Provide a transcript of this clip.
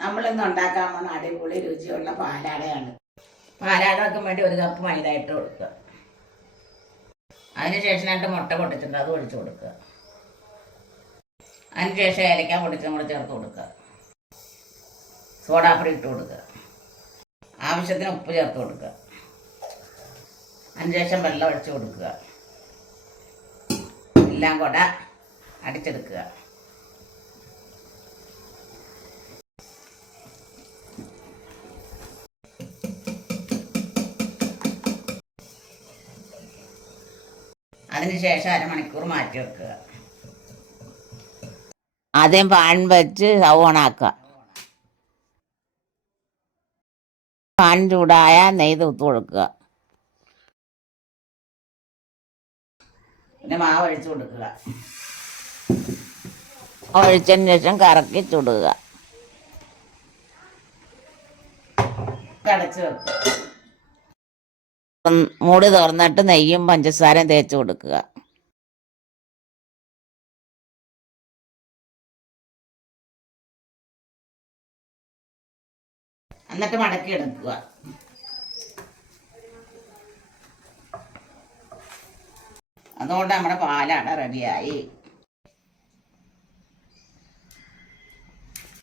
നമ്മളിന്ന് ഉണ്ടാക്കാൻ പോകുന്ന അടിപൊളി രുചിയുള്ള പാലാടയാണ്. പാലാട വെക്കാൻ വേണ്ടി 1 കപ്പ് മൈദ ഇട്ട് കൊടുക്കുക. അതിനുശേഷം 2 മുട്ട പൊട്ടിച്ചിട്ട് അത് ഒഴിച്ചു കൊടുക്കുക. അതിനുശേഷം ഏലക്ക പൊടിച്ചും കൂടെ ചേർത്ത് കൊടുക്കുക. സോഡാപ്പൊടി ഇട്ട് കൊടുക്കുക. ആവശ്യത്തിന് ഉപ്പ് ചേർത്ത് കൊടുക്കുക. അതിനുശേഷം വെള്ളം ഒഴിച്ച് കൊടുക്കുക. എല്ലാം കൂടെ അടിച്ചെടുക്കുക. അതിനുശേഷം അരമണിക്കൂർ മാറ്റി വെക്കുക. ആദ്യം പാൻ വെച്ച് ഓണാക്കുക. പാൻ ചൂടായ നെയ്യ് തൂത്ത് കൊടുക്കുക. പിന്നെ മാവ് ഒഴിച്ചു കൊടുക്കുക. ഒഴിച്ചതിന് ശേഷം കറക്കി ചുടുക. അടച്ച് വെക്കുക. മൂടി തുറന്നിട്ട് നെയ്യും പഞ്ചസാരയും തേച്ച് കൊടുക്കുക. എന്നിട്ട് മടക്കി എടുക്കുക. അതുകൊണ്ട് നമ്മുടെ പാലാട റെഡിയായി.